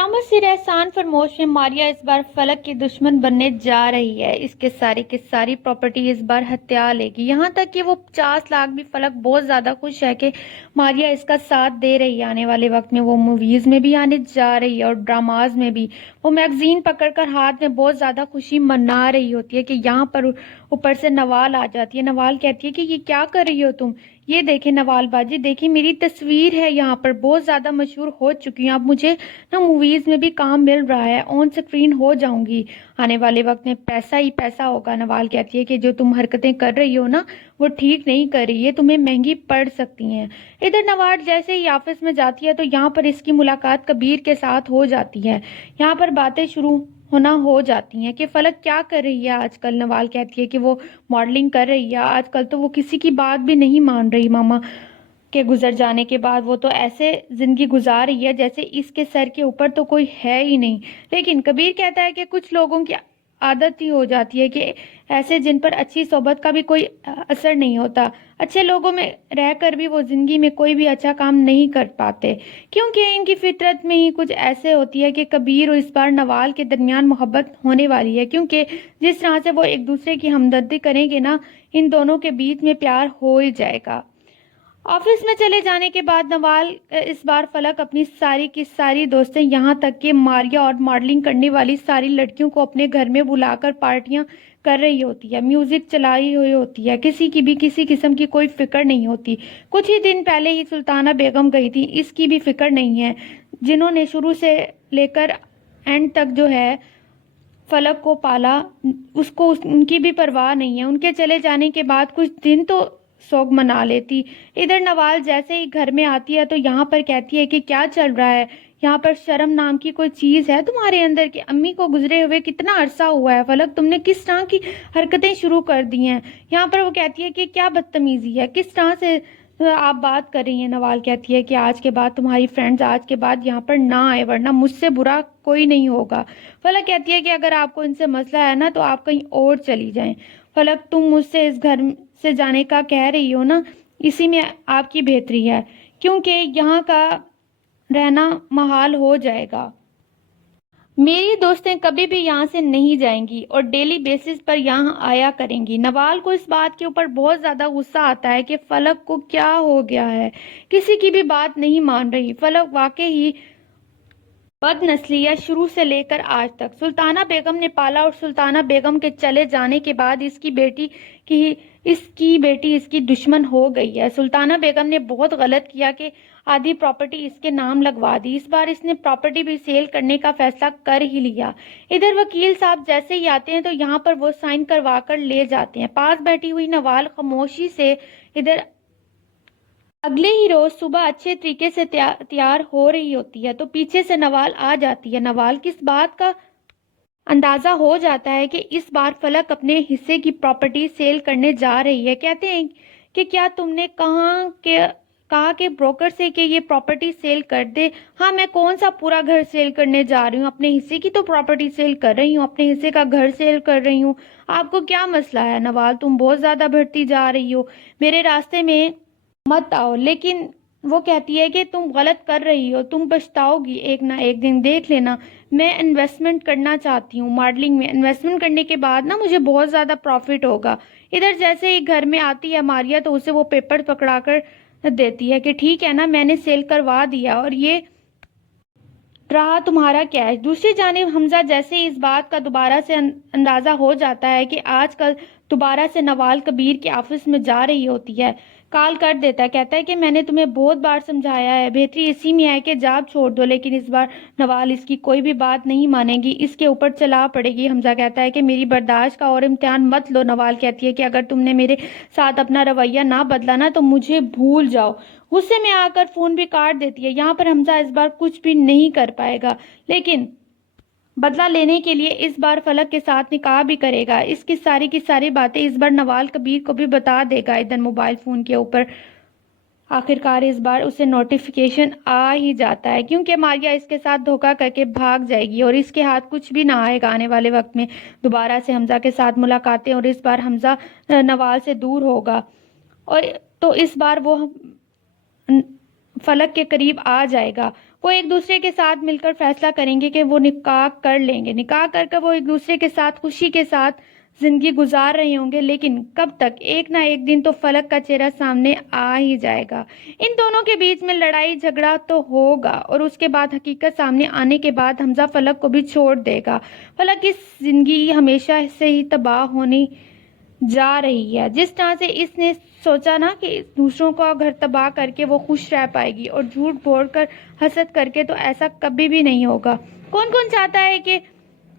Drama serial एहसान फरामोश में मारिया इस बार फलक की दुश्मन बनने जा रही है। इसके सारी की सारी प्रॉपर्टी इस बार हत्या लेगी। यहाँ तक कि वो 50 लाख भी फलक बहुत ज्यादा खुश है कि मारिया इसका साथ दे रही है। आने वाले वक्त में वो मूवीज में भी आने जा रही है और ड्रामाज में भी। वो मैगजीन पकड़कर हाथ में बहुत ज्यादा खुशी मना रही होती है कि यहाँ पर ऊपर से नवाल आ जाती है। नवाल कहती है कि ये क्या कर रही हो तुम, ये देखे नवाल बाजी, देखिए मेरी तस्वीर है यहाँ पर, बहुत ज्यादा मशहूर हो चुकी हूँ, अब मुझे ना मूवीज में भी काम मिल रहा है, ऑन स्क्रीन हो जाऊंगी, आने वाले वक्त में पैसा ही पैसा होगा। नवाल कहती है कि जो तुम हरकतें कर रही हो ना वो ठीक नहीं कर रही है, तुम्हें महंगी पड़ सकती हैं। इधर नवाल जैसे ही ऑफिस में जाती है तो यहाँ पर इसकी मुलाकात कबीर के साथ हो जाती है। यहाँ पर बातें शुरू होना हो जाती हैं कि फलक क्या कर रही है आजकल। नवाल कहती है कि वो मॉडलिंग कर रही है आजकल, तो वो किसी की बात भी नहीं मान रही। मामा के गुजर जाने के बाद वो तो ऐसे जिंदगी गुजार रही है जैसे इसके सर के ऊपर तो कोई है ही नहीं। लेकिन कबीर कहता है कि कुछ लोगों की आदत ही हो जाती है कि ऐसे जिन पर अच्छी सोबत का भी कोई असर नहीं होता, अच्छे लोगों में रहकर भी वो जिंदगी में कोई भी अच्छा काम नहीं कर पाते, क्योंकि इनकी फितरत में ही कुछ ऐसे होती है कि कबीर और इस बार नवाल के दरमियान मोहब्बत होने वाली है। क्योंकि जिस तरह से वो एक दूसरे की हमदर्दी करेंगे ना, इन दोनों के बीच में प्यार हो ही जाएगा। ऑफिस में चले जाने के बाद नवाल इस बार फलक अपनी सारी की सारी दोस्तें, यहाँ तक कि मारिया और मॉडलिंग करने वाली सारी लड़कियों को अपने घर में बुलाकर पार्टियां कर रही होती है, म्यूजिक चलाई हुई होती है, किसी की भी किसी किस्म की कोई फिक्र नहीं होती। कुछ ही दिन पहले ही सुल्ताना बेगम गई थी, इसकी भी फिक्र नहीं है, जिन्होंने शुरू से लेकर एंड तक जो है फलक को पाला, उसको उनकी भी परवाह नहीं है। उनके चले जाने के बाद कुछ दिन तो सोग मना लेती। इधर नवाल जैसे ही घर में आती है तो यहाँ पर कहती है कि क्या चल रहा है, यहाँ पर शर्म नाम की कोई चीज है तुम्हारे अंदर की? अम्मी को गुजरे हुए कितना अरसा हुआ है फलक, तुमने किस तरह की हरकतें शुरू कर दी हैं? यहाँ पर वो कहती है कि क्या बदतमीजी है, किस तरह से आप बात कर रही हैं? नवाल कहती है कि आज के बाद तुम्हारी फ्रेंड्स आज के बाद यहाँ पर ना आए, वरना मुझसे बुरा कोई नहीं होगा। फलक कहती है कि अगर आपको इनसे मसला है ना तो आप कहीं और चली जाएं। फलक तुम मुझसे इस घर से जाने का कह रही हो ना, इसी में आपकी बेहतरी है, क्योंकि यहाँ का रहना महाल हो जाएगा। मेरी दोस्तें कभी भी यहाँ से नहीं जाएंगी और डेली बेसिस पर यहाँ आया करेंगी। नवाल को इस बात के ऊपर बहुत ज्यादा गुस्सा आता है कि फलक को क्या हो गया है, किसी की भी बात नहीं मान रही। फलक वाकई ही बदनस्ली है शुरू से लेकर आज तक। सुल्ताना बेगम ने पाला और सुल्ताना बेगम के चले जाने के बाद इसकी बेटी इसकी दुश्मन हो गई है। सुल्ताना बेगम ने बहुत गलत किया कि आधी प्रॉपर्टी इसके नाम लगवा दी। इस बार इसने प्रॉपर्टी भी सेल करने का फैसला कर ही लिया। इधर वकील साहब जैसे ही आते हैं तो यहाँ पर वो साइन करवा कर ले जाते हैं। पास बैठी हुई नवाल खामोशी से इधर अगले ही रोज सुबह अच्छे तरीके से तैयार हो रही होती है तो पीछे से नवाल आ जाती है। नवाल किस बात का अंदाजा हो जाता है कि इस बार फलक अपने हिस्से की प्रॉपर्टी सेल करने जा रही है। कहते हैं कि क्या तुमने कहा कि ब्रोकर से कि ये प्रॉपर्टी सेल कर दे? हाँ, मैं कौन सा पूरा घर सेल करने जा रही हूँ, अपने हिस्से की तो प्रॉपर्टी सेल कर रही हूँ, अपने हिस्से का घर सेल कर रही हूँ। आपको क्या मसला है नवाल, तुम बहुत ज्यादा बढ़ती जा रही हो, मेरे रास्ते में मत आओ। लेकिन वो कहती है कि तुम गलत कर रही हो, तुम पछताओगी एक ना एक दिन, देख लेना। मैं इन्वेस्टमेंट करना चाहती हूँ मॉडलिंग में, इन्वेस्टमेंट करने के बाद ना मुझे बहुत ज्यादा प्रॉफिट होगा। इधर जैसे ही घर में आती है मारिया तो उसे वो पेपर पकड़ाकर देती है कि ठीक है ना, मैंने सेल करवा दिया और ये रहा तुम्हारा कैश। दूसरी जानिब हमजा जैसे ही इस बात का दोबारा से अंदाजा हो जाता है कि आजकल दोबारा से नवाल कबीर के ऑफिस में जा रही होती है, कॉल कर देता है। कहता है कि मैंने तुम्हें बहुत बार समझाया है, बेहतरी इसी में है कि जॉब छोड़ दो। लेकिन इस बार नवाल इसकी कोई भी बात नहीं मानेगी, इसके ऊपर चला पड़ेगी। हमजा कहता है कि मेरी बर्दाश्त का और इम्तिहान मत लो। नवाल कहती है कि अगर तुमने मेरे साथ अपना रवैया ना बदला ना तो मुझे भूल जाओ। गुस्से में आकर फोन भी काट देती है। यहाँ पर हमजा इस बार कुछ भी नहीं कर पाएगा, लेकिन बदला लेने के लिए इस बार फलक के साथ निकाह भी करेगा। इसकी की सारी बातें इस बार नवाल कबीर को भी बता देगा। इधर मोबाइल फोन के ऊपर आखिरकार इस बार उसे नोटिफिकेशन आ ही जाता है, क्योंकि मारिया इसके साथ धोखा करके भाग जाएगी और इसके हाथ कुछ भी ना आएगा। आने वाले वक्त में दोबारा से हमजा के साथ मुलाकातें और इस बार हमजा नवाल से दूर होगा और तो इस बार वो फलक के करीब आ जाएगा। وہ ایک دوسرے کے ساتھ مل کر فیصلہ کریں گے کہ وہ نکاح کر لیں گے، نکاح کر کر وہ ایک دوسرے کے ساتھ خوشی کے ساتھ زندگی گزار رہے ہوں گے، لیکن کب تک؟ ایک نہ ایک دن تو فلک کا چہرہ سامنے آ ہی جائے گا۔ ان دونوں کے بیچ میں لڑائی جھگڑا تو ہوگا، اور اس کے بعد حقیقت سامنے آنے کے بعد حمزہ فلک کو بھی چھوڑ دے گا۔ فلک کی زندگی ہمیشہ سے ہی تباہ ہونی جا رہی ہے۔ جس طرح سے اس نے سوچا نا کہ دوسروں کا گھر تباہ کر کے وہ خوش رہ پائے گی اور جھوٹ بول کر حسد کر کے، تو ایسا کبھی بھی نہیں ہوگا۔ کون کون چاہتا ہے کہ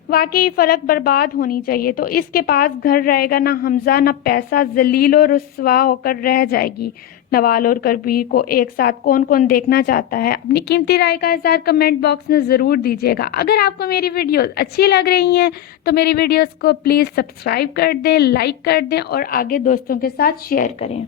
واقعی فلک برباد ہونی چاہیے؟ تو اس کے پاس گھر رہے گا نہ حمزہ، نہ پیسہ، ذلیل و رسوا ہو کر رہ جائے گی۔ نوال اور کبیر کو ایک ساتھ کون کون دیکھنا چاہتا ہے؟ اپنی قیمتی رائے کا اظہار کمنٹ باکس میں ضرور دیجیے گا۔ اگر آپ کو میری ویڈیوز اچھی لگ رہی ہیں تو میری ویڈیوز کو پلیز سبسکرائب کر دیں، لائک کر دیں اور آگے دوستوں کے ساتھ شیئر کریں۔